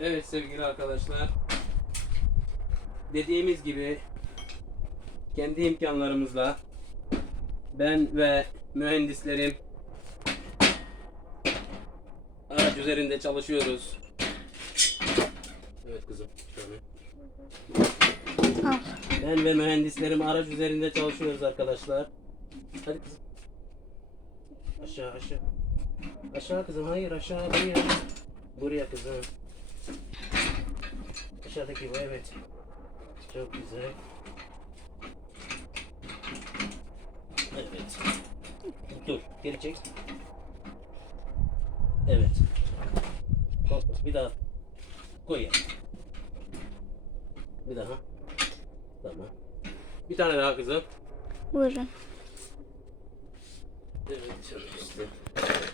Evet sevgili arkadaşlar. Dediğimiz gibi kendi imkanlarımızla ben ve mühendislerim araç üzerinde çalışıyoruz. Evet kızım. Şöyle. Al. Ben ve mühendislerim araç üzerinde çalışıyoruz arkadaşlar. Hadi kızım. Aşağı aşağı. Aşağı kızım hayır aşağı buraya. Buraya kızım. Aşağıdaki bu evet. Çok güzel. Evet. Dur geri çek. Evet. Korkma, Bir daha koy ya. Bir daha. Tamam. Bir tane daha kızım. Buyurun. Evet işte. Alayım.